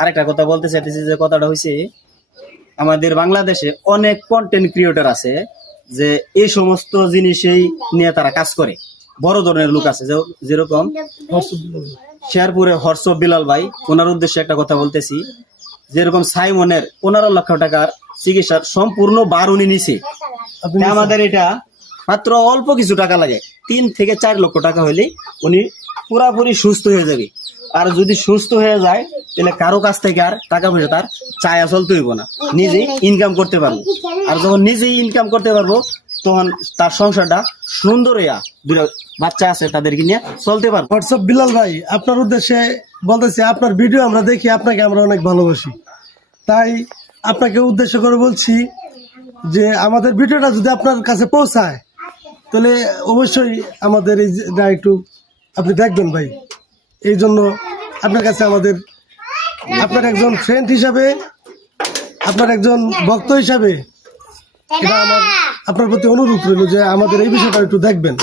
আরেকটা কথা বলতে চাইতেছি, যে কথাটা হয়েছে আমাদের বাংলাদেশে অনেক কন্টেন্ট ক্রিয়েটর আছে যে এই সমস্ত জিনিসেই নিয়ে তারা কাজ করে। বড় ধরনের লোক আছে, যেরকম শেরপুরে হর্ষ বিলাল ভাই, ওনার উদ্দেশ্যে একটা কথা বলতেছি। যেরকম সাইমনের 15 লক্ষ টাকার চিকিৎসার সম্পূর্ণ বার উনি নিছে। আমাদের এটা মাত্র অল্প কিছু টাকা লাগে, 3 থেকে 4 লক্ষ টাকা হইলে উনি পুরাপুরি সুস্থ হয়ে যাবে। আর যদি সুস্থ হয়ে যায় তাহলে কারো কাছ থেকে আর টাকা পয়সা তার চায়া চলতে হইব না, নিজেই ইনকাম করতে পারবো। আর যখন নিজেই ইনকাম করতে পারবো তখন তার সংসারটা সুন্দর হইয়া, দুটো বাচ্চা আছে তাদেরকে নিয়ে চলতে পারবো। হোয়াটসঅ্যাপ বিলাল ভাই, আপনার উদ্দেশ্যে বলতেছি, আপনার ভিডিও আমরা দেখি, আপনাকে আমরা অনেক ভালোবাসি। তাই আপনাকে উদ্দেশ্য করে বলছি যে আমাদের ভিডিওটা যদি আপনার কাছে পৌঁছায় তাহলে অবশ্যই আমাদের এই একটু আপনি দেখবেন ভাই। এই জন্য আপনার কাছে আমাদের, আপনার একজন ফ্রেন্ড হিসাবে, আপনার একজন ভক্ত হিসাবে এটা আমার আপনার প্রতি অনুরোধ রইল যে আমাদের এই বিষয়টা একটু দেখবেন।